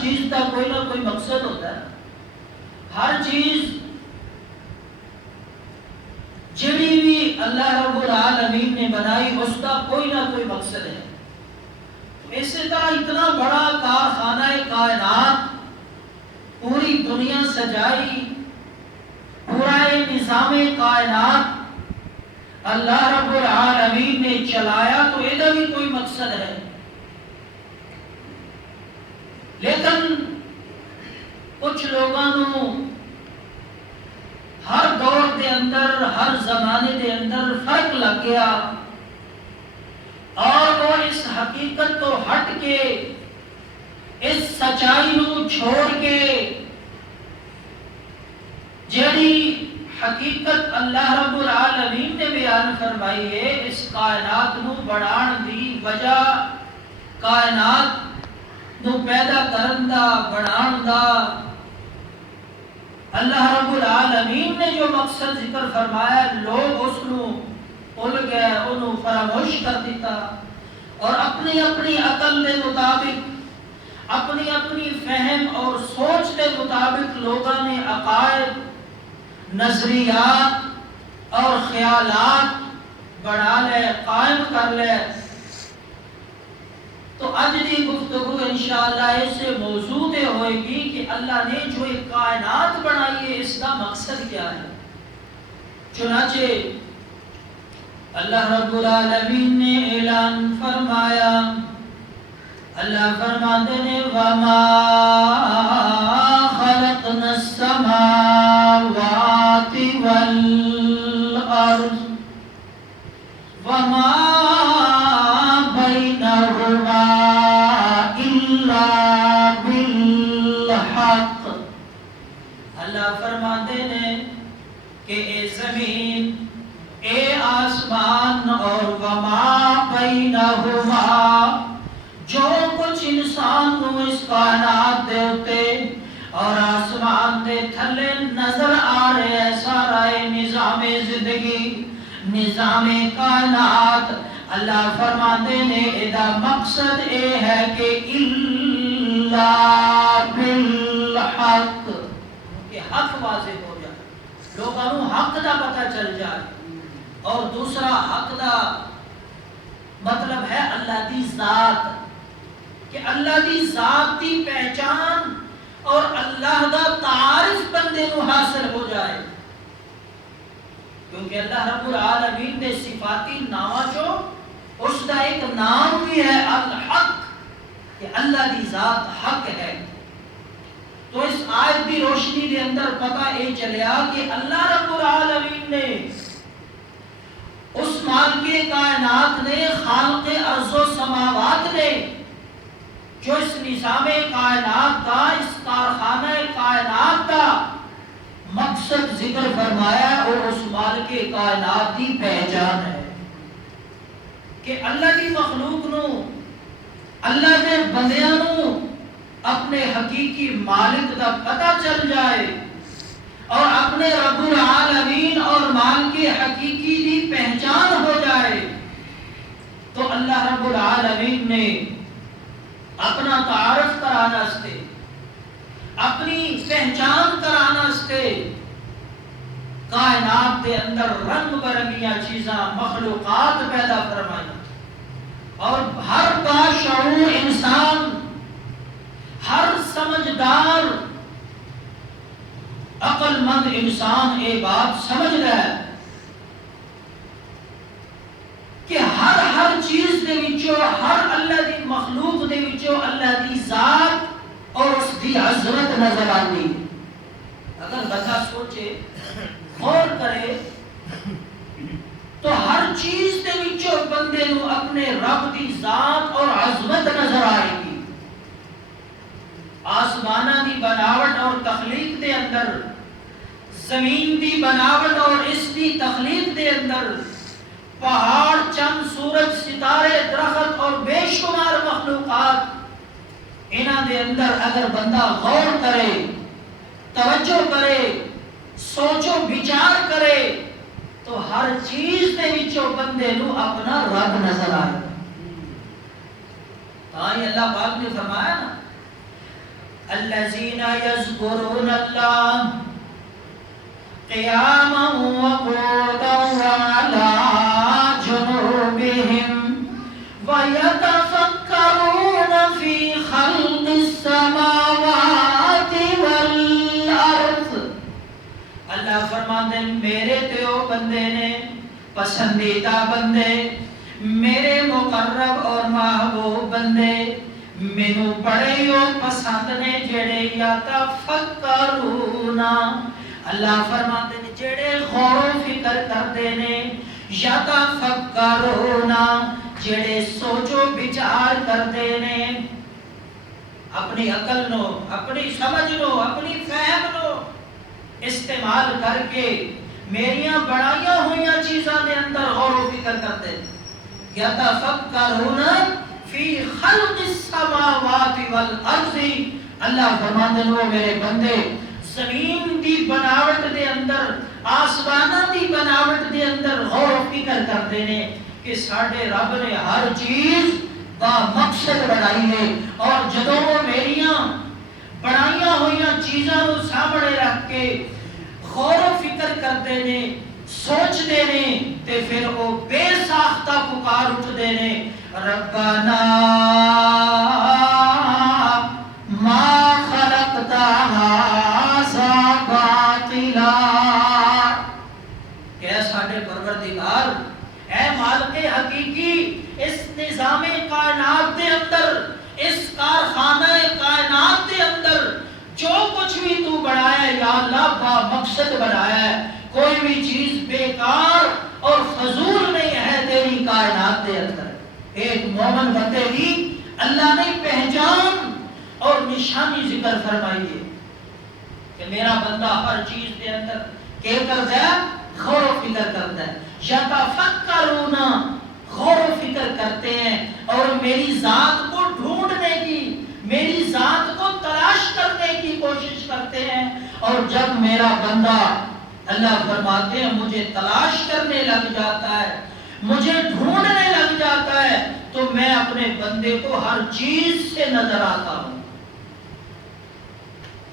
چیز کا کوئی نہ کوئی مقصد ہوتا ہے. ہر چیز جڑی بھی اللہ رب العالمین نے بنائی اس کا کوئی نہ کوئی مقصد ہے. اسی طرح اتنا بڑا کارخانہ کائنات، پوری دنیا سجائی، پورا نظام کائنات اللہ رب العالمین نے چلایا، تو یہ بھی کوئی مقصد ہے. لیکن کچھ لوگوں ہر دور دے اندر، ہر زمانے دے اندر فرق لگ گیا، اور وہ اس حقیقت تو ہٹ کے، اس سچائی نو چھوڑ کے، جیڑی حقیقت اللہ رب العالمین نے بیان فرمائی ہے، اس کائنات نو بڑھان دی وجہ، کائنات نو پیدا کرن دا، بڑھان دا، اللہ رب العالمین نے جو مقصد ذکر فرمایا، لوگ اس نو بھول گئے، انہوں فراموش کر دیتا، اور اپنی اپنی عقل کے مطابق، اپنی اپنی فہم اور سوچ کے مطابق لوگوں نے عقائد، نظریات اور خیالات بڑھا لے، قائم کر لے. تو آج دی گفتگو انشاءاللہ اس سے موضوع ہوئے گی کہ اللہ نے جو ایک کائنات بنائی ہے، اس کا مقصد کیا ہے. چنانچہ اللہ رب العالمین نے اعلان فرمایا، اللہ فرماتے ہیں وَمَا خَلَقْنَا السَّمَاوَاتِ وَالْأَرْضَ وَمَا بَيْنَهُمَا إِلَّا بِالْحَقِّ. اللہ فرماتے ہیں کہ اے زمین، اے آسمان، اور وما بینہما، جو کچھ انسان کو اس کائنات دے اتے اور آسمان دے تھلے نظر آ رہے ہیں، سارا نظام زندگی، نظام کائنات، اللہ فرماتے ہیں ادا مقصد اے ہے کہ الا بالحق، کہ حق واضح ہو جائے، لوگوں کو حق دا پتہ چل جائے. اور دوسرا حق دا مطلب ہے اللہ دی ذات، کہ اللہ دی ذات دی پہچان اور اللہ دا تعارف بندے کو حاصل ہو جائے. کیونکہ اللہ رب العالمین نے صفاتی نامہ جو اس کا ایک نام بھی ہے الحق، کہ اللہ دی ذات حق ہے. تو اس آیت کی روشنی کے اندر پتہ یہ چلیا کہ اللہ رب العالمین نے، اس مالک کائنات نے، خالق ارض و سماوات نے، جو اس نظام کائنات کا، اس کارخانہ کائنات کا مقصد ذکر فرمایا، اور اس مالک کائنات کی پہچان ہے کہ اللہ کی مخلوق نو، اللہ کے بندیاں نو اپنے حقیقی مالک کا پتہ چل جائے، اور اپنے رب العالمین اور مالک حقیقی کی پہچان ہو جائے. تو اللہ رب العالمین نے اپنا تعارف کرانا سے، اپنی پہچان کرانا سے کائنات کے اندر رنگ برنگیاں چیزاں، مخلوقات پیدا فرمائی، اور ہر باشعور انسان، ہر سمجھدار عقل مند انسان یہ بات سمجھ رہا ہے کہ ہر چیز دے وچوں، ہر اللہ دی مخلوق دے وچوں اللہ دی ذات اور اس دی عظمت نظر آتی. اگر بندہ سوچے، غور کرے، تو ہر چیز دے وچوں بندے نو اپنے رب دی ذات اور عظمت نظر آئے گی. آسمانہ دی بناوٹ اور تخلیق دے اندر، زمین دی بناوٹ اور اس دی تخلیق دے اندر، پہاڑ، چند، سورج، ستارے، درخت اور بے شمار مخلوقات، انہاں دے اندر اگر بندہ غور کرے، توجہ کرے، سوچو بچار کرے، تو ہر چیز دے وچوں بندے نو اپنا رب نظر آئے. ہاں اللہ پاک نے فرمایا نا الذین یذکرون اللہ قیاما وقعودا وعلی جنوبہم وَيَتَفَكَّرُونَ فِي خَلْقِ السَّمَاوَاتِ وَالْأَرْضِ۔ اللہ فرماتے ہیں میرے تے او بندے نے پسندیدہ بندے، میرے مقرب اور محبوب بندے مینوں بڑے ہو پسند نے جڑے یتفکرون، اللہ فرماتے ہیں جڑے غور و فکر کردے نے، یتفکرون جڑے سوچو بچار کردے نے، اپنی عقل نو، اپنی سمجھ نو، اپنی فہم نو استعمال کر کے میریاں بڑھائیاں ہوئیاں چیزاں دے اندر غور و فکر کرتے، یتفکرون فی خلق السماوات والارض، اللہ فرماتے ہیں وہ میرے بندے زمین دی بناوٹ دے اندر، آسماناں دی بناوٹ دے اندر غور و فکر کرتے ہیں کہ ساڈے رب نے ہر چیز با مقصد بنائی ہے، اور جدوں وہ میریاں بنائیاں ہوئیاں چیزاں کو سامنے رکھ کے غور و فکر کرتے نے، سوچتے نے، تے پھر وہ بے ساختہ پکار اٹھتے نے، ربنا ما خلقت ھذا باطلا، کہ ساڈے پروردگار اے مالک حقیقی، اس نظام کائنات دے اندر، اس کارخانہ کائنات دے اندر جو کچھ بھی تو بنایا ہے یا اللہ با مقصد بنایا ہے، کوئی بھی چیز بیکار اور فضول نہیں ہے تیری کائنات دے اندر۔ ایک مومن بندے کی اللہ نے پہچان اور نشانی ذکر فرمائی ہے کہ میرا بندہ ہر چیز دے اندر کیا کرتا ہے؟ غور و فکر کرتا ہے، یتفکرون غور و فکر کرتے ہیں اور میری ذات کو ڈھونڈنے کی، میری ذات کو تلاش کرنے کی کوشش کرتے ہیں، اور جب میرا بندہ اللہ فرماتے ہیں مجھے تلاش کرنے لگ جاتا ہے، مجھے ڈھونڈنے لگ جاتا ہے، تو میں اپنے بندے کو ہر چیز سے نظر آتا ہوں۔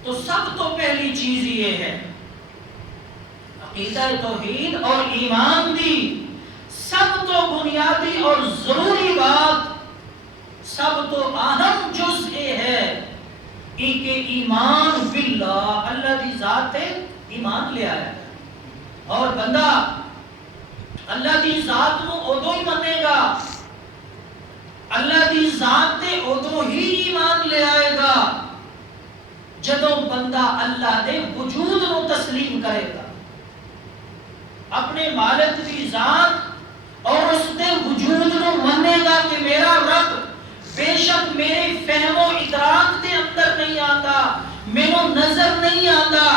تو سب تو پہلی چیز یہ ہے عقیدہ توحید اور ایمان دی سب تو بنیادی اور ضروری بات، سب تو اہم جز یہ ہے کہ ایمان باللہ، اللہ دی ذات ہے ایمان لے آیا، اور بندہ اللہ دی ذات نو ادو ہی منے گا، اللہ دی ذات تے ادو ہی ایمان لے آئے گا جدوں بندہ اللہ دے وجود نو تسلیم کرے گا، اپنے مالک دی ذات اور اس دے وجود نو منے گا کہ میرا رب بے شک میرے فہم و ادراک دے اندر نہیں آتا، مینوں نظر نہیں آتا،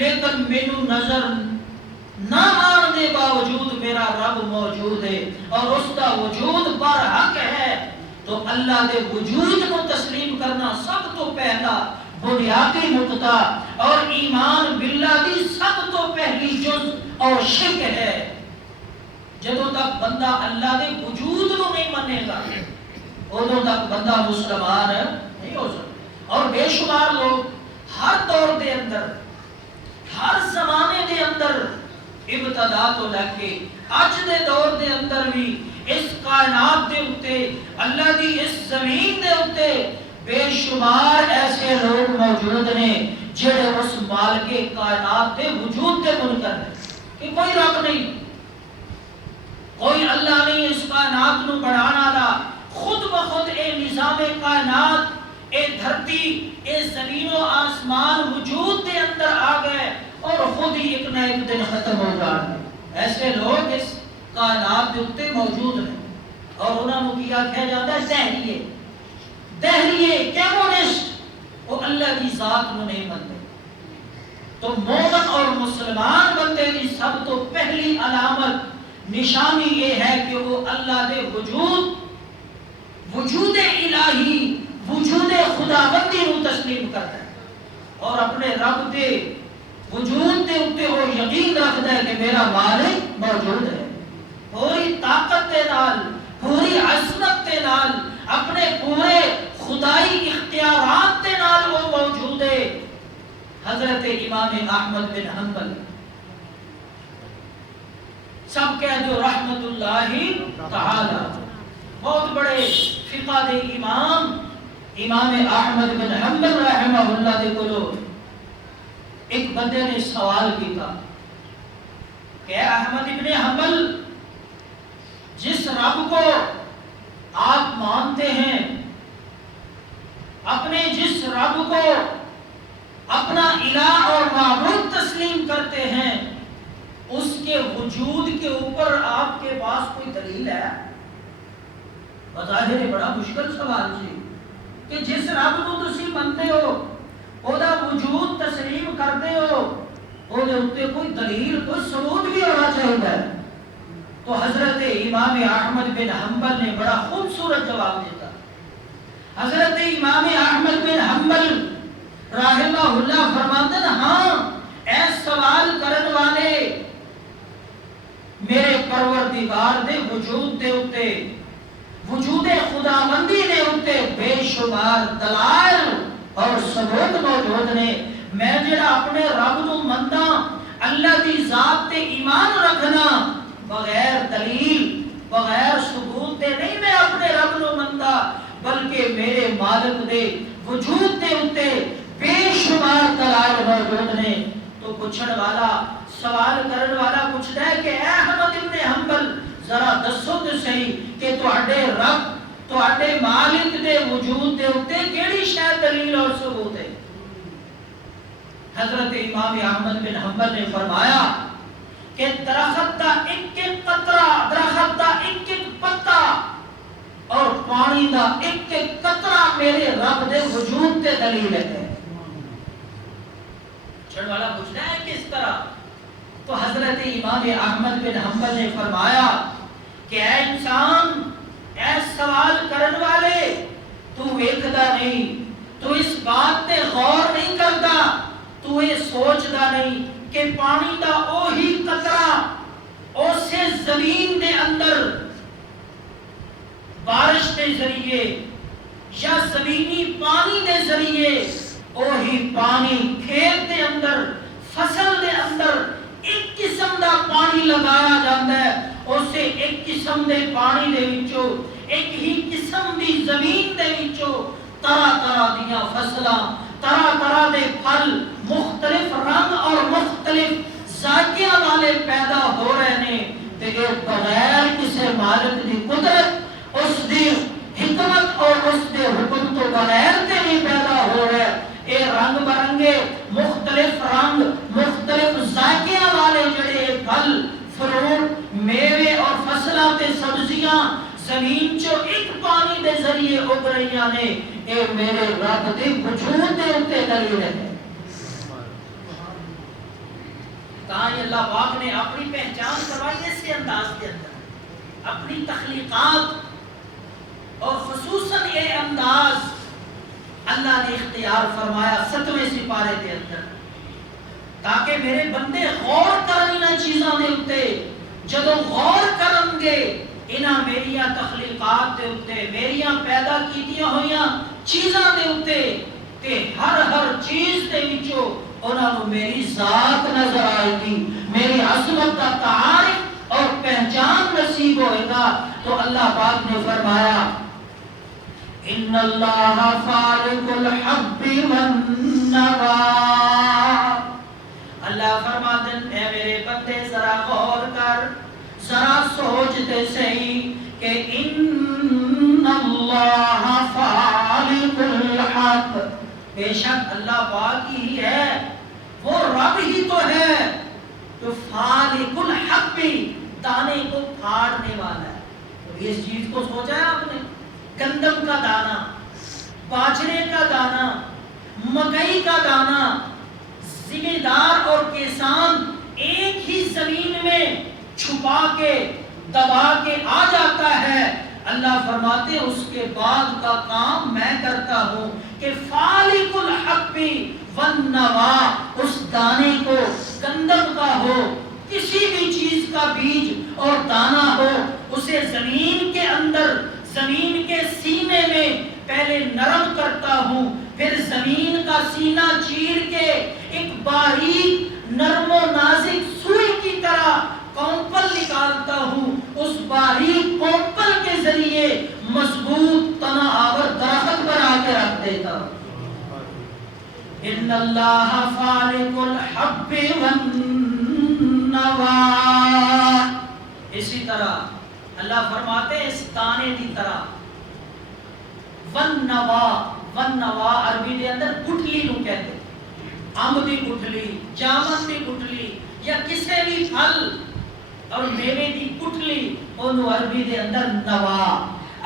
لیکن مینوں نظر نہ آن دے باوجود میرا رب موجود ہے اور اس کا وجود برحق ہے، تو اللہ دے وجود کو تسلیم کرنا سب تو پہلا بنیادی نقطہ، اور ایمان باللہ دی سب تو پہلی جز اور شرک ہے۔ جدوں تک بندہ اللہ دے وجود کو نہیں مانے گا ادوں تک بندہ مسلمان نہیں ہو سکتا، اور بے شمار لوگ ہر دور دے اندر، ہر زمانے دے اندر، ابتدا تو لے کے اج دے دور دے اندر بھی اس کائنات دے اتے، اللہ دی اس زمین دے اتے بے شمار ایسے لوگ موجود نے جڑے اس مالک کائنات دے وجود دے منکر ہیں کہ کوئی رب نہیں، کوئی اللہ نہیں اس کائنات نو بڑھانا دا، خود بخود اے نظام کائنات، اے دھرتی، اے زمین و آسمان وجود دے اندر آ گئے اور خود ہی ایک نہ ایک دن ختم ہو جانے۔ ایسے لوگ اس کائنات دے اتے موجود ہیں، اور انہوں نے کیا کہا جاتا ہے دہریے، دہریے کیمونسٹ، وہ اللہ کی ذات نو نہیں مانتے۔ تو مومن اور مسلمان بندے کی سب تو پہلی علامت نشانی یہ ہے کہ وہ اللہ دے وجود الہی، وجود خداوندی نو تسلیم کرتا ہے، اور اپنے رب دے وجود دے اتے وہ یقین رکھتا ہے کہ میرا مالک موجود ہے، پوری طاقت دے نال، پوری عظمت دے نال، اپنے پورے خدائی اختیارات دے نال وہ موجود حضرت امام احمد بن حنبل، سب کہہ دو رحمت اللہ تعالی، بہت بڑے فقہ دے امام احمد بن حنبل رحمہ اللہ دے کولو ایک بندے نے سوال کیتا کہ احمد بن حنبل، جس رب کو آپ مانتے ہیں، اپنے جس رب کو اپنا الہ اور معبود تسلیم کرتے ہیں، اس کے وجود کے اوپر آپ کے پاس کوئی دلیل ہے؟ بظاہر بڑا مشکل سوال جی، کہ جس رب کو تسی منتے ہو، اودا وجود تسلیم کرتے ہو، اودے اوتے کوئی دلیل، کوئی ثبوت بھی ہونا چاہیے۔ تو حضرت امام احمد بن حنبل نے بڑا خوبصورت جواب دیتا۔ حضرت امام احمد بن حنبل رحمہ اللہ فرماتے ہیں، ہاں اے سوال کرن والے، میرے پروردگار دے وجود دے اتے، وجود خداوندی دے اتے بے شمار دلائل اور ثبوت موجود نے۔ میں جڑا اپنے رب نو مندا، اللہ دی ذات تے ایمان رکھنا، بغیر دلیل بغیر ثبوت دے نہیں میں اپنے رب نو مندا، بلکہ میرے مالک دے وجود دے اتے بے شمار دلائل موجود نے۔ تو پوچھن والا، سوال کرن والا پوچھتا ہے کہ اے احمد ابن حنبل، ذرا دسو تے صحیح کہ تواڈے رب، تواڈے مالک دے وجود دے اتے کیڑی شے دلیل اور ثبوت ہے؟ حضرت امام احمد بن حنبل نے فرمایا کہ درخت دا ایک ایک قطرہ، درخت دا ایک ایک پتا اور پانی دا ایک ایک قطرہ میرے رب دے وجود تے دلیل ہے۔ چھڑ والا پوچھنا ہے کس طرح؟ تو حضرت امام احمد بن حنبل نے فرمایا کہ اے انسان، اے سوال کرن والے، تو ویکھدا نہیں، تو اس بات تے غور نہیں کردا، تو یہ سوچدا نہیں کہ پانی دا اوہی قطرہ اسے زمین دے اندر بارش دے ذریعے یا زمینی پانی دے ذریعے، اوہی پانی کھیت دے اندر، فصل دے اندر ایک قسم دا پانی لگایا جاتا ہے، اسے ایک قسم دے پانی دے وچوں، ایک ہی قسم دی زمین دے وچوں طرح طرح دیاں فصلاں، طرح طرح دے پھل، مختلف رنگ اور مختلف ذائقیاں والے پیدا ہو رہے ہیں، تے بغیر کسی مالک دی قدرت، اس دی حکمت اور اس دے حکم تو بغیر تے نہیں پیدا ہو رہے۔ اے رنگ برنگے مختلف رنگ، مختلف ذائقیاں والے جڑے پھل، فروٹ، میوے اور فصلاں تے سبزیاں زمین چو ایک پانی دے ذریعے اگ رہیاں نے، اے میرے رب دے وجود دے اتے دلیل ہے۔ تاں اللہ پاک نے اپنی پہچان کروائی اسی انداز کے اندر، اپنی تخلیقات، اور خصوصاً یہ انداز اللہ نے اختیار فرمایا 7ویں سپارے دے اندر، تاکہ میرے بندے غور کرن انہاں چیزاں دے اتے، جدوں غور کرن گے انہاں میریاں تخلیقات دے اتے، میریاں پیدا کیتیاں ہویاں چیزاں دے اتے، تے ہر چیز دے وچوں انہاں نوں میری ذات نظر آئے گی، میری عظمت کا تعارف اور پہچان نصیب ہوئے گا۔ تو اللہ پاک نے فرمایا ان اللہ فالق الحب والنوى، اللہ فرماتے ہیں اے میرے بندے ذرا غور کر، ذرا سوچتے صحیح کہ ان اللہ فالق الحب، بے شک اللہ پاک ہی ہے، وہ رب ہی تو ہے جو فالق الحب، دانے کو پھاڑنے والا ہے۔ تو اس چیز کو سوچا ہے آپ نے؟ گندم کا دانہ، باجرے کا دانہ، مکئی کا دانہ، ذمہ دار اور کسان ایک ہی زمین میں چھپا کے دبا کے آ جاتا ہے، اللہ فرماتے ہیں اس کے بعد کا کام میں کرتا ہوں کہ فالق الحب والنوى، اس دانے کو، گندم کا ہو، کسی بھی چیز کا بیج اور دانہ ہو، اسے زمین کے اندر، زمین کے سینے میں پہلے نرم کرتا ہوں، پھر زمین کا سینہ چیر کے ایک باریک نرم و نازک سوئی کی طرح کونپل نکالتا ہوں، اس باریک کونپل کے ذریعے مضبوط تنا آور درخت بنا کے رکھ دیتا ہوں۔ ان اللہ فالق الحب والنوا، اسی طرح اللہ فرماتے ہیں اس دانے کی طرح، والنوا، والنوا عربی دے اندر گٹھلی نو کہتے ہیں، امب دی گٹھلی، جامن دی گٹھلی یا کسی بھی پھل اور میوے دی گٹھلی، انہوں عربی دے اندر نوا۔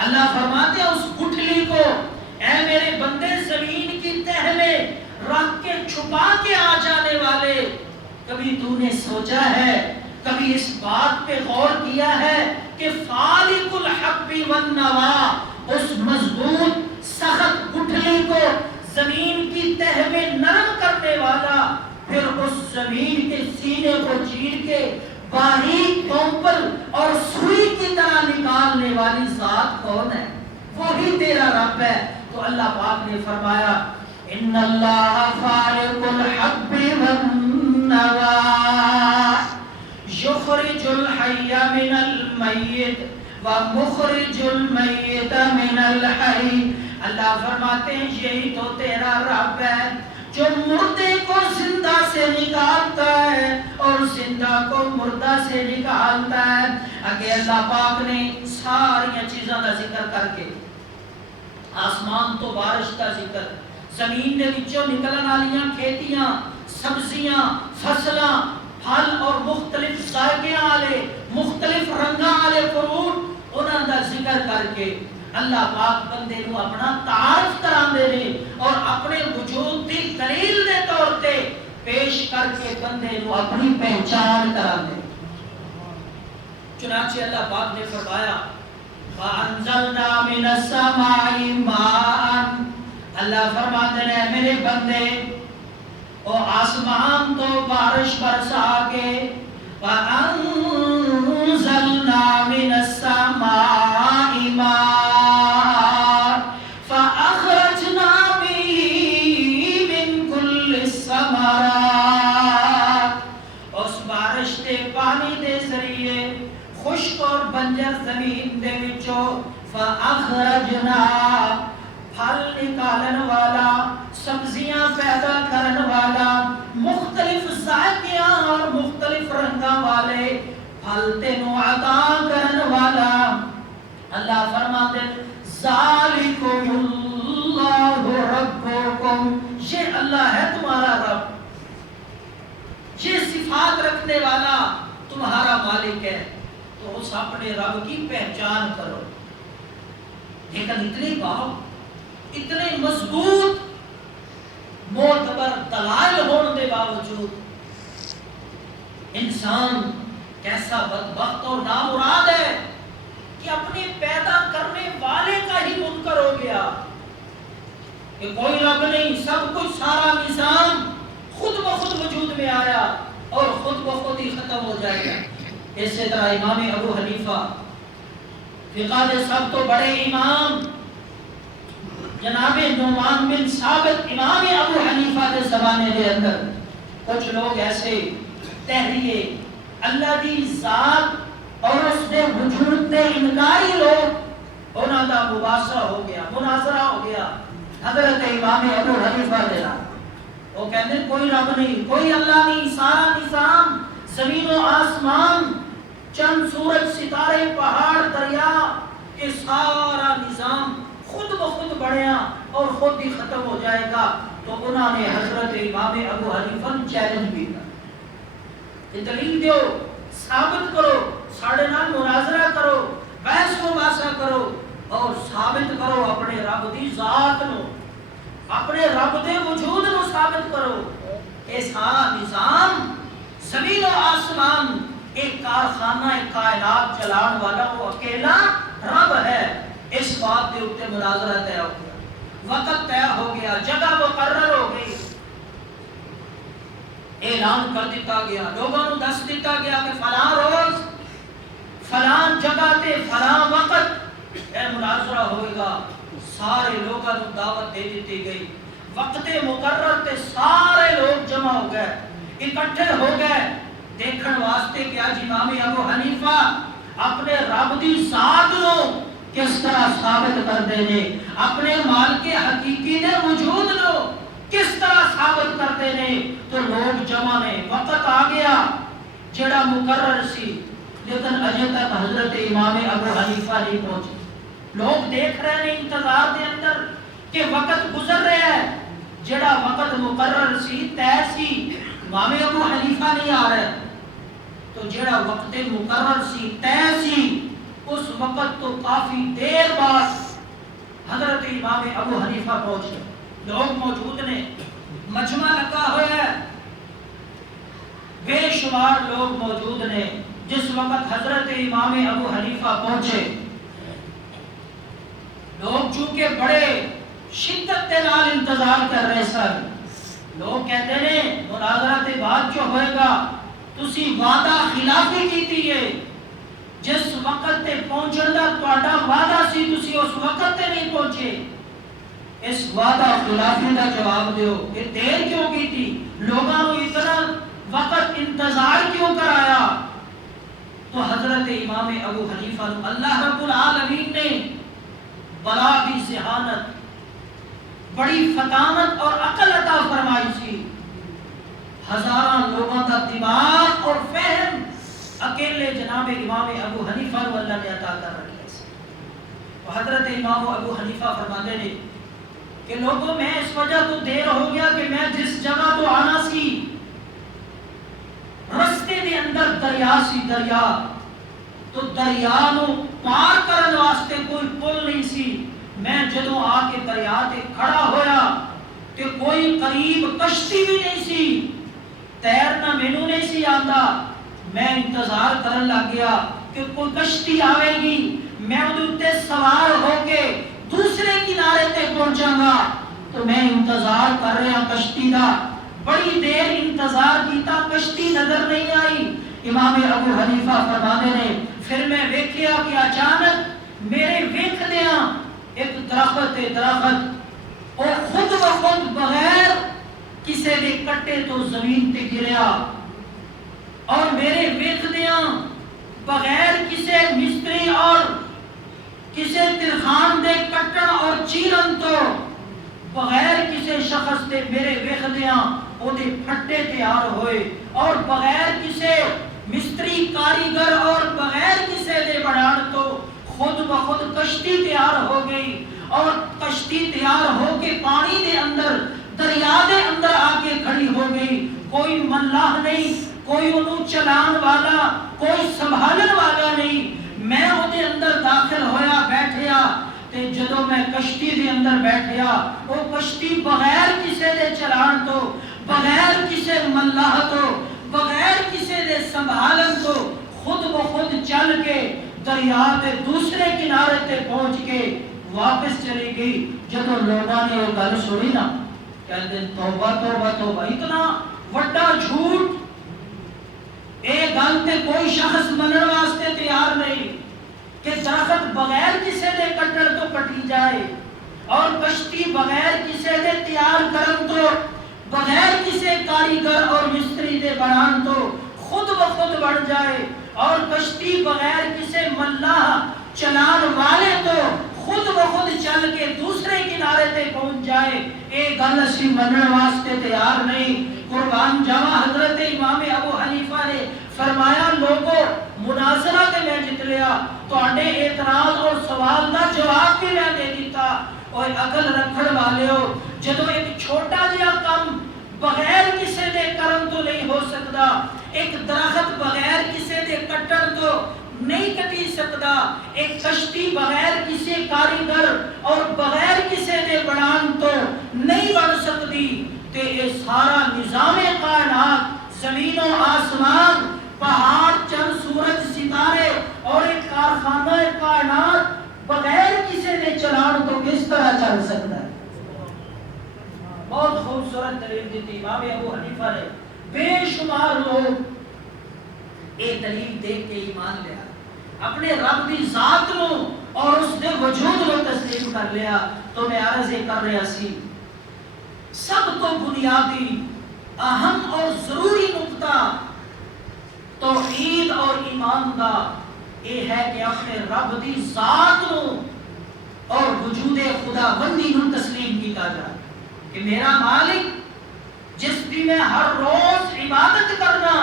اللہ فرماتے ہیں اس گٹھلی کو اے میرے بندے زمین کی تہ میں رکھ کے چھپا کے آ جانے والے، کبھی تو نے سوچا ہے، کبھی اس بات پہ غور کیا ہے کہ فالق الحب والنوا، اس مضبوط سخت گٹھلی کو زمین کی تہ میں نرم کرنے والا، پھر اس زمین کے سینے کو چیر کے باریک کونپل اور سوئی کی طرح نکالنے والی ذات کون ہے؟ وہی تیرا رب ہے۔ تو اللہ پاک نے فرمایا ان اللہ فالق الحب والنوا یخرج الحی من المیت ومخرج المیت من الحی۔ اللہ فرماتے ہیں یہی تو تیرا رب ہے جو مردے کو زندہ سے نکالتا ہے اور زندہ کو مردہ سے نکالتا ہے۔ اگے اللہ پاک نے ساری چیزاں کا ذکر کر کے، آسمان تو بارش کا ذکر، زمین دے وچوں نکلن والیاں کھیتیاں، سبزیاں، فصلاں، پھل اور مختلف ذائقے والے، مختلف رنگاں والے فروٹ، انہاں دا ذکر کر کے اللہ پاک بندے نو اپنا تعارف کراندے نے اور اپنے وجود دی دلیل دے طور تے پیش کر کے بندے نو اپنی پہچان کراندے۔ چنانچہ اللہ پاک نے فرمایا وَأَنزَلْنَا مِنَ السَّمَاءِ مَاءً، اللہ فرماتے ہیں میرے بندے او آسمان تو بارش برسا کے، وَأَنزَلْنَا مِنَ السَّمَاءِ مَاءً فَأَخْرَجْنَا بِهِ مِنْ كُلِّ الثَّمَرَاتِ، اس بارش دے پانی دے ذریعے خشک اور بنجر زمین دے وچوں فَأَخْرَجْنَا، پھل نکالن والا، سبزیاں پیدا کرن والا، مختلف ذائقیاں اور مختلف رنگاں والے پھل تینوں عطا کرن والا۔ اللہ فرماتے ذالکم اللہ ربکم، یہ اللہ ہے تمہارا رب، یہ صفات رکھنے والا تمہارا مالک ہے، تو اس اپنے رب کی پہچان کرو۔ لیکن اتنی بات، اتنے مضبوط معتبر دلائل ہونے کے باوجود انسان کیسا بدبخت اور نامراد ہے کہ اپنے پیدا کرنے والے کا ہی منکر ہو گیا کہ کوئی رب نہیں، سب کچھ سارا نظام خود بخود وجود میں آیا اور خود بخود ہی ختم ہو جائے گا۔ اسی طرح امام ابو حنیفہ فقہ کے سب تو بڑے امام جناب نعمان بن ثابت امام ابو حنیفہ کے زمانے کے اندر کچھ لوگ ایسے تحریے اللہ دی ذات اور اس کے وجود کے انکاری لوگ، انہاں دا مباحثہ ہو گیا، مناظرہ ہو گیا حضرت امام ابو حنیفہ کے ساتھ۔ وہ کہتے ہیں کوئی رب نہیں، کوئی اللہ نہیں، سارا نظام زمین و آسمان، چند سورج، ستارے، پہاڑ، دریا، یہ سارا نظام خود بخود بڑھیا اور خود ہی ختم ہو جائے گا۔ تو انہوں نے حضرت امام ابو حنیفہ چیلنج بھی کیا، یہ دلیل دیو، ثابت کرو، ساڑھے نال مناظرہ کرو، بحث مباحثہ کرو اور ثابت کرو اپنے رب دی ذات نو، اپنے رب دے وجود نو ثابت کرو۔ یہ سارا نظام زمین و آسمان، ایک کارخانہ ایک کائنات چلان والا وہ اکیلا رب ہے۔ اس بات کے اوپر مناظرہ طے ہو گیا، وقت طے ہو گیا، جگہ مقرر ہو گئی، اعلان کر دیتا گیا، لوگوں کو دس دیتا گیا کہ فلاں روز فلاں جگہ تے فلاں وقت اے مناظرہ ہوئے گا۔ سارے لوگوں کو دعوت دے دیتی گئی، وقت مقرر تے سارے لوگ جمع ہو گئے، اکٹھے ہو گئے دیکھن واسطے کہ اج امام ابو حنیفہ اپنے رب دی ذات نو کس طرح ثابت کرتے ہیں، اپنے مالک حقیقی دے وجود نو کس طرح ثابت کرتے ہیں۔ تو لوگ جمع نے، وقت آ گیا جڑا مقرر سی، لیکن اجے تک حضرت امام ابو حنیفہ نہیں پہنچے۔ لوگ دیکھ رہے ہیں انتظار دے اندر کہ وقت گزر رہا ہے، جڑا وقت مقرر سی طے سی، امام ابو حنیفہ نہیں آ رہے، تو جڑا وقت مقرر سی طے سی اس وقت تو کافی دیر بعد حضرت امام ابو حنیفہ پہنچے۔ لوگ موجود نے، مجمع لگا ہوا ہے، بے شمار لوگ موجود نے۔ جس وقت حضرت امام ابو حنیفہ پہنچے، لوگ چونکہ بڑے شدت کے نال انتظار کر رہے سن، لوگ کہتے ہیں مناظرہ تے بعد جو ہوئے گا، تسی وعدہ خلافی کیتی ہے، جس وقت تے پہنچن دا تہاڈا وعدہ سی تسی اس وقت تے نہیں پہنچے، اس وعدہ خلافی دا جواب دیو کہ دیر کیوں کی تھی، لوگاں نو اتنا وقت انتظار کیوں کرایا۔ تو حضرت امام ابو حنیفہ اللہ رب العالمین نے بڑا بھی ذہانت، بڑی فطانت اور عقل عطا فرمائی سی۔ ہزاراں لوگوں کا دماغ اور فہم اکیلے جناب امام ابو حنیفہ کو اللہ نے عطا کر رکھا سی۔ تو حضرت امام ابو حنیفہ فرماتے ہیں کہ لوگوں میں اس وجہ تو دیر ہو گیا کہ میں جس جگہ تو آنا سی، رستے دے اندر دریا سی، دریا تو دریا نو پار کرن واسطے کوئی پل نہیں سی۔ میں جدوں آ کے دریا تے کھڑا ہویا تے کوئی قریب کشتی بھی نہیں سی، تیرنا مینوں نہیں سی آندا۔ میں انتظار کرن لگ گیا کہ کوئی کشتی آئے گی، میں اودے تے سوار ہو کے دوسرے کنارے تے پہنچاں گا۔ تو میں انتظار کر رہا کشتی دا، بڑی دیر انتظار کیتا، کشتی نظر نہیں آئی۔ امام ابو حنیفہ فرماتے ہیں پھر میں ویکھیا کہ اچانک میرے ویکھدیاں ایک درخت ہے، درخت اور خود بخود بغیر کسی دے کٹے تو زمین تے گریا، اور میرے ویکھدیاں بغیر کسی مستری اور کسی ترخان دے کٹن اور چیرن تو بغیر کسی شخص دے میرے ویکھدیاں او دے پھٹے تیار ہوئے، اور بغیر کسی مستری کاریگر اور بغیر کسی دے بڑھان تو خود بخود کشتی تیار ہو گئی، اور کشتی تیار ہو کے پانی دے اندر، دریا دے اندر آ کے کھڑی ہو گئی۔ کوئی ملاح نہیں، کوئی انہوں چلان والا، کوئی سنبھالن والا نہیں۔ میں او دے اندر داخل ہویا، بیٹھیا، تے جدوں میں کشتی دے اندر بیٹھیا، وہ کشتی بغیر کسی دے چلان تو، بغیر کسی ملاح تو، بغیر کسی دے سنبھالن تو خود بخود چل کے دریا دے دوسرے کنارے تے پہنچ کے واپس چلی گئی۔ جدوں لوگاں نے وہ گل سنی نا، کہتے ہیں توبہ توبہ توبہ، اتنا وڈا جھوٹ، اے گل تے کوئی شخص منن واسطے تیار نہیں کہ درخت بغیر کسی دے کٹن تو کٹی جائے، اور کشتی بغیر کسی دے تیار کرن تو، بغیر کسی کاریگر اور مستری دے بنان تو خود بخود بن جائے، اور کشتی بغیر کسی ملاح چلان والے تو خود بخود چل کے دوسرے کنارے تے پہنچ جائے۔ اے گل اسی منن واسطے تیار نہیں۔ قربان جاواں حضرت امام ابو حنیفہ نے فرمایا لوگو مناظرہ تے میں جت لیا، تواڈے اعتراض اور سوال دا جواب بھی میں دے دیتا۔ اور عقل رکھن والیو، جدوں ایک چھوٹا جہا کم بغیر کسی دے کرن تو نہیں ہو سکتا، ایک درخت بغیر کسی دے کٹن تو نہیں کٹی سکتا، ایک کشتی بغیر کسی کاریگر اور بغیر کسی دے بنان تو نہیں بن سکتی، تے یہ سارا نظام کائنات، زمین و آسمان، پہاڑ، چند، سورج، ستارے اور ایک کارخانہ کائنات بغیر کسی دے چلان تو کس طرح چل سکتا ہے؟ بہت خوبصورت دلیل دیتی امام ابو حنیفہ نے۔ بے شمار لوگ یہ دلیل دیکھ کے ایمان لیا، اپنے رب دی ذات نو اور اس دے وجود نو تسلیم کر لیا۔ تو میں عرض کر رہا سی سب تو بنیادی اہم اور ضروری نقطہ توحید اور ایمان دا یہ ہے کہ اپنے رب دی ذات نو اور وجود خدا بندی نو تسلیم کیتا جائے کہ میرا مالک جس دی میں ہر روز عبادت کرنا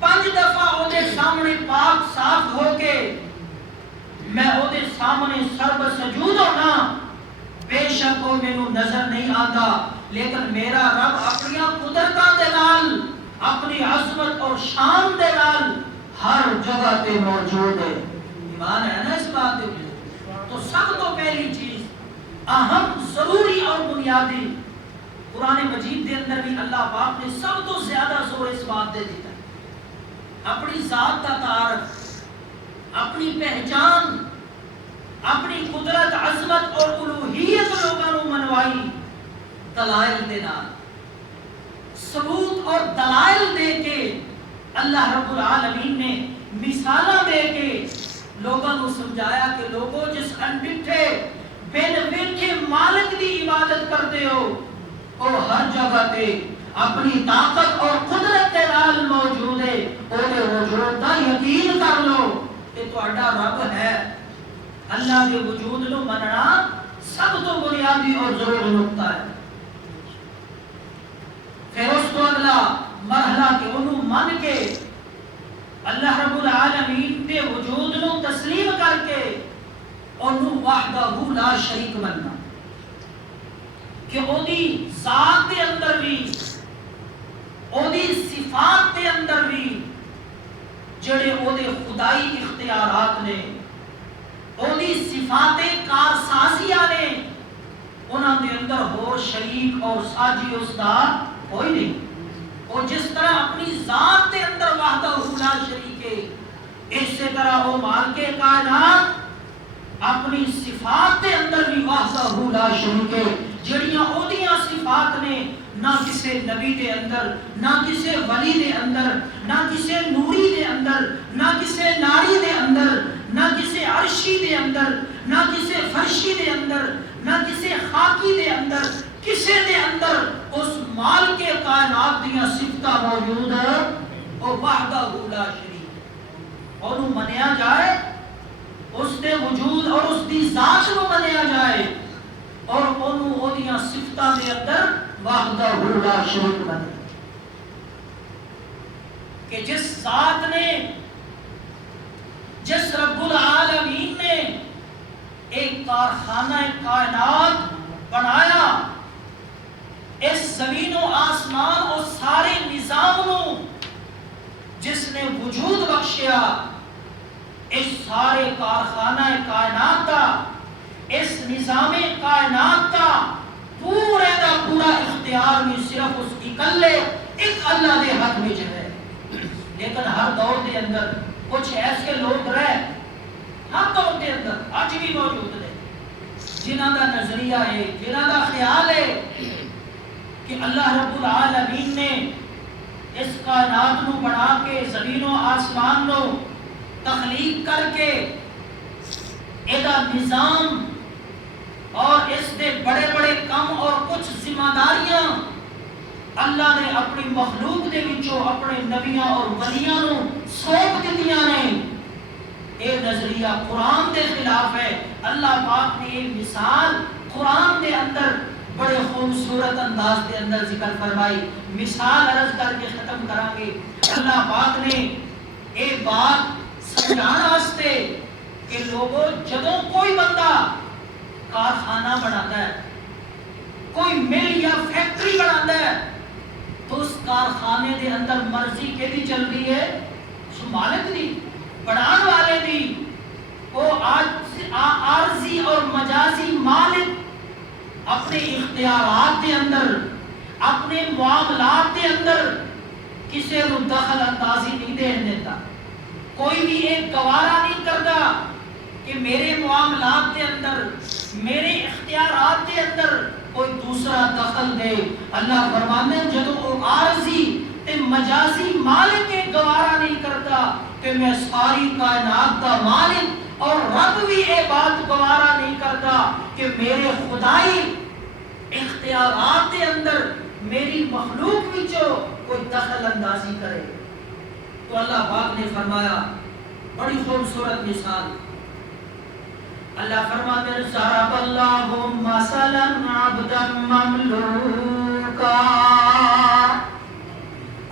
5 دفعہ او دے سامنے پاک صاف ہو کے میں او دے سامنے سرب سجود ہونا، بے شک وہ مینوں نظر نہیں آتا، لیکن میرا رب اپنی قدرتاں دے نال اپنی عظمت اور شان دے نال ہر جگہ تے موجود ہے۔ ایمان ہے نا اس بات دے تو سب تو پہلی چیز اہم ضروری اور بنیادی قرآن مجید دے اندر بھی اللہ پاک نے سب تو زیادہ زور اس بات دے دیتا ہے اپنی ذات کا تعارف، اپنی پہچان، اپنی قدرت، عظمت اور الوہیت لوگوں کو منوائی دلائل دے نال، ثبوت اور دلائل دے کے اللہ رب العالمین نے مثالہ دے کے لوگوں کو سمجھایا کہ لوگوں جس انڈٹھے بن ویکھے مالک دی عبادت کرتے ہو اور ہر جگہ تے اپنی طاقت اور قدرت کے نال موجود ہے، اودے وجود دا یقین کر لو کہ تہاڈا رب ہے۔ اللہ کے وجود نو مننا سب تو بنیادی اور ضروری نقطہ ہے۔ پھر اس تو اگلا مرحلہ کہ انہوں من کے اللہ رب العالمین کے وجود نو تسلیم کر کے انہوں وحدہ لا شریک بننا کہ او دی ذات دے اندر بھی او دی صفات دے اندر بھی جڑے او دے خدائی اختیارات نے، او دی صفات کارسازیاں نے، انہاں دے اندر ہور شریک اور ساجی اس دا کوئی نہیں۔ اور جس طرح اپنی ذات دے اندر وحدہ لا شریک ہے، اسی طرح وہ مالک کائنات اپنی صفات دے اندر بھی وحدہ لا شریک ہے، جڑیاں او دیاں صفات نے نہ کسے نبی دے اندر، نہ کسے ولی دے اندر، نہ کسے نوری دے اندر، نہ کسے ناری دے اندر، نہ کسے عرشی دے اندر، نہ کسے فرشی دے اندر، نہ کسے خاکی دے اندر، کسے دے اندر اس مالک کائنات دیاں صفتاں موجود ہے اور وحدہ لا شریک، اور انہوں منیا جائے، اس دے وجود اور اس دی ذات کو منیا جائے اور انہوں او دیاں صفتاں دے اندر وحدہ لا شریک بنے کہ جس ذات نے، جس رب العالمین نے ایک کارخانہ کائنات بنایا، اس زمین و آسمان اور سارے نظام نو جس نے وجود بخشیا، اس سارے کارخانہ کائنات کا، اس نظام کائنات کا پورے دا پورا اختیار بھی صرف اس اکلے ایک اللہ دے ہاتھ میں ہے۔ لیکن ہر دور دے اندر کچھ ایسے لوگ رہے، ہر دور دے اندر آج بھی موجود ہیں، جنہاں دا نظریہ ہے، جنہاں دا خیال ہے کہ اللہ رب العالمین نے اس کائنات نو بنا کے زمین و آسمان نو تخلیق کر کے ایدہ نظام اور اس دے بڑے بڑے کم اور کچھ ذمہ داریاں اللہ نے اپنی مخلوق دے وچوں اپنے نبیاں اور ولیاں نو سونپ دتیاں نے۔ اے نظریہ قرآن دے خلاف ہے۔ اللہ پاک نے ایک مثال قرآن دے اندر بڑے خوبصورت انداز دے اندر ذکر فرمائی، مثال عرض کر کے ختم کریں گے۔ اللہ پاک نے ایک بات سمجھانا واسطے کہ لوگوں جدوں کوئی بندہ کارخانہ بناتا ہے، کوئی مل یا فیکٹری بناتا ہے، تو اس کارخانے دے اندر مرضی کے بھی چل رہی ہے، سو مالک دی، بنان والے دی، وہ عارضی اور مجازی مالک اپنے اختیارات دے اندر، اپنے معاملات دے اندر کسی کو دخل اندازی نہیں دین دیتا۔ کوئی بھی ایک گوارا نہیں کرتا کہ میرے معاملات دے اندر، میرے اختیارات دے اندر کوئی دوسرا دخل دے۔ اللہ فرماتے ہیں جدو وہ عارضی تے مجازی مالک کے گوارا نہیں کرتا کہ میں ساری کائنات کا مالک، اور رب بھی یہ بات گوارا نہیں کرتا کہ میرے خدائی اختیارات دے اندر میری مخلوق وچوں کوئی دخل اندازی کرے. تو اللہ پاک نے فرمایا بڑی خوبصورت مثال. اللہ فرماتے ہیں ضرب اللہ مثلا عبدا مملوکا.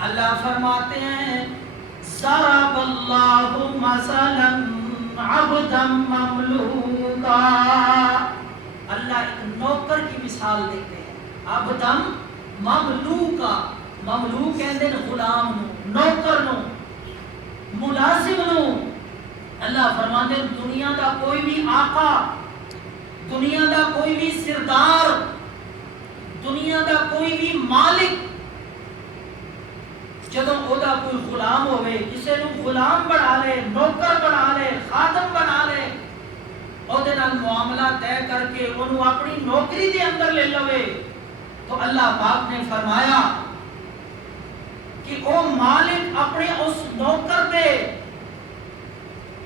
اللہ فرماتے ہیں ضرب اللہ مثلا عبدا مملوکا. اللہ ایک نوکر کی مثال دیتے ہیں. عبدا مملوکا. مملوک کہتے ہیں غلام نو, نوکر نو, ملازم نو. اللہ فرماتے ہیں دنیا دا کوئی بھی آقا, دنیا دا کوئی بھی سردار, دنیا دا کوئی بھی مالک جدوں او دا کوئی غلام ہوئے, کسے نو غلام بنا لے, نوکر بنا لے, خادم بنا لے, او دے نال معاملہ طے کر کے انہوں اپنی نوکری دے اندر لے لوے, تو اللہ پاک نے فرمایا کہ او مالک اپنے اس نوکر دے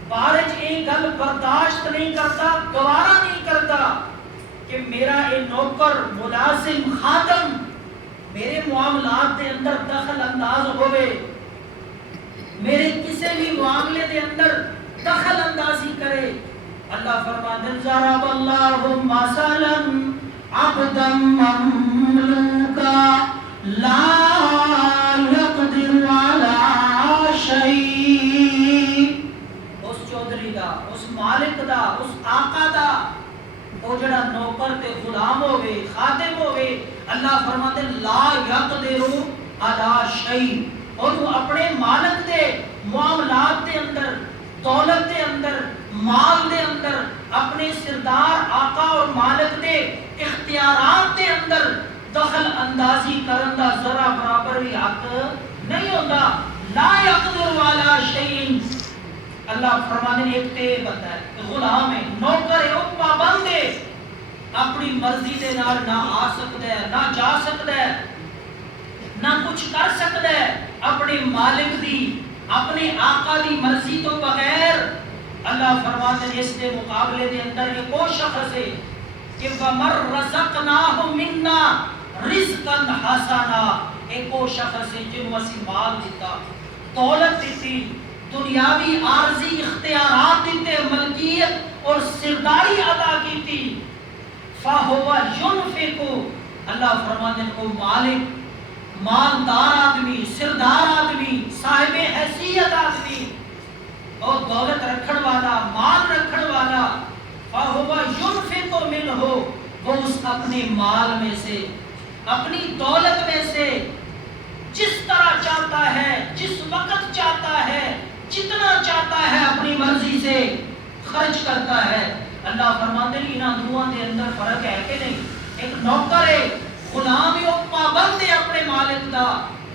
بارج ایک گل برداشت نہیں کرتا, گوارا نہیں کرتا کہ میرا اے نوکر ملازم خادم میرے معاملات دے اندر دخل انداز ہوئے, میرے کسی بھی معاملے دے اندر دخل اندازی کرے. اللہ فرماتے ہیں ضرب اللہ مثلا عبدا مملوکا لا يقدر على شيء. اس چودھری دا, اس مالک دا, اس آقا دا, وہ جڑا نوکر تے غلام ہوئے, خادم ہوئے, اللہ فرماتے ہیں لا یقدر علی شیء. اور وہ اپنے مالک دے معاملات دے اندر, دولت دے اندر, مال دے اندر, اپنے سردار آقا اور مالک دے اختیارات دے اندر دخل اندازی کرن دا ذرا برابر بھی حق نہیں ہوتا. لا یقدر علی شیء. اللہ فرمانے ایک تے بندہ ہے, غلام ہے, نوکر ہے, وہ پابند ہے, اپنی مرضی دے نال نہ آ سکتا ہے, نہ جا سکتا ہے, نہ کچھ کر سکتا ہے اپنے مالک دی, اپنے آقا دی مرضی تو بغیر. اللہ فرماتے ہیں اس کے مقابلے دے اندر ایک وہ شخص ہے کہ وَمَن رَزَقْنَاهُ مِنَّا رِزْقًا حَسَنًا. ایک وہ شخص ہے جنہوں اسی مال دیتا, دولت دیتی, دنیاوی عارضی اختیارات دیتے, ملکیت اور سرداری عطا کی تھی. فَهُوَ يُنْفِقُ. اللہ فرماتے ہیں وہ مالک, مالدار آدمی, سردار آدمی, صاحب حیثیت آدمی اور دولت رکھن والا, مال رکھن والا, فَهُوَ يُنْفِقُ مِنْهُ. وہ اس اپنے مال میں سے, اپنی دولت میں سے جس طرح چاہتا ہے, جس وقت چاہتا ہے, جتنا چاہتا ہے اپنی مرضی سے خرچ کرتا ہے. اللہ فرماتے ہیں انہاں دونوں دے اندر فرق ہے کہ نہیں. ایک نوکر ہے, غلام ہے, وہ پابند ہے اپنے مالک دا.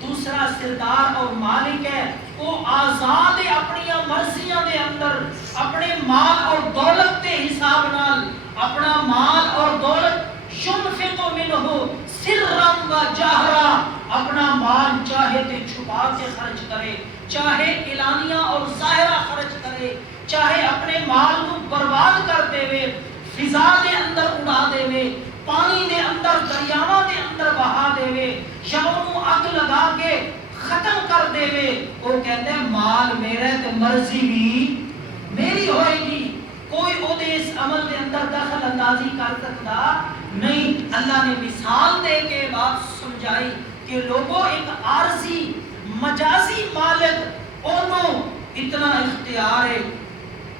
دوسرا سردار اور مالک ہے, وہ آزاد ہے اپنی مرضیاں دے اندر, اپنے مال اور دولت کے حساب نال اپنا مال اور دولت ينفق منه سرا و جہرا. اپنا مال چاہے تے چھپا کے خرچ کرے, چاہے اعلانیہ اور ظاہرہ خرچ کرے, چاہے اپنے مال کو برباد کر دے وے, فضا دے اندر اڑا دے وے, پانی دے اندر, دریاواں دے اندر بہا دے وے, یا انہوں اگ لگا کے ختم کر دے وے. وہ کہتے ہیں مال میرا تے مرضی بھی میری ہوئے گی, کوئی او دے اس عمل دے اندر دخل اندازی کر سکتا نہیں. اللہ نے مثال دے کے بات سمجھائی کہ لوگوں ایک عارضی مجازی مالک انہوں اتنا اختیار ہے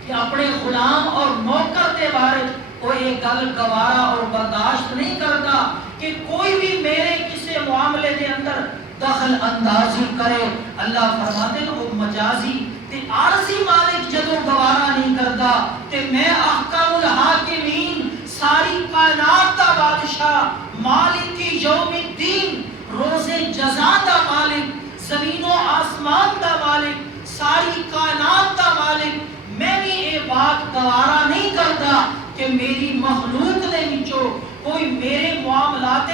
کہ اپنے غلام اور نوکر دے بارے وہ ایک گل گوارا اور برداشت نہیں کرتا کہ کوئی بھی میرے کسی معاملے دے اندر دخل اندازی کرے. اللہ فرماتے ہیں وہ مجازی تے عارضی مالک جدوں گوارا نہیں کرتا تے میں احکام الحاکمین, ساری کائنات دا بادشاہ, مالک یوم الدین, روز جزا دا مالک, زمین و آسمان دا مالک, ساری کائنات دا مالک, میں بھی یہ بات گوارا نہیں کرتا کہ میری مخلوق دے وچوں کوئی میرے معاملات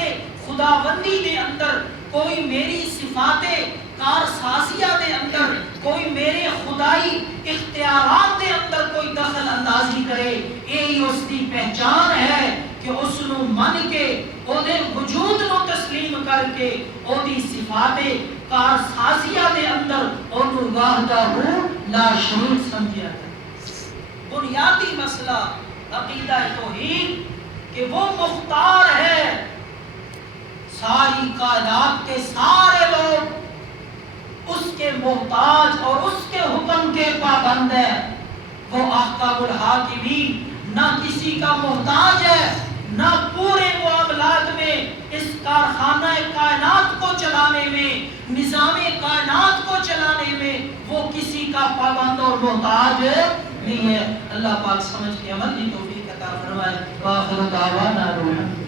خداوندی دے اندر, کوئی میری صفات کارسازیہ دے اندر, کوئی میرے خدائی اختیارات دے اندر کوئی دخل اندازی کرے. یہی اس کی پہچان ہے کہ کہ اس نو من کے او دے وجود نو تسلیم کر کے او دی صفات کارسازیہ دے اندر او نو وحدہ لا شریک سمجھیا جائے۔ بنیادی مسئلہ عقیدہ توحید کہ وہ مختار ہے، ساری کائنات کے سارے لوگ اس کے محتاج اور اس کے حکم کے پابند ہے۔ وہ احکام الحاکمین نہ کسی کا محتاج ہے، نہ پورے معاملات میں اس کارخانہ کائنات کو چلانے میں، نظام کائنات کو چلانے میں وہ کسی کا پابند اور محتاج نہیں ہے۔ اللہ پاک سمجھ کے عمل کی توفیق عطا فرمائے۔ وآخر دعوانا الحمد للہ۔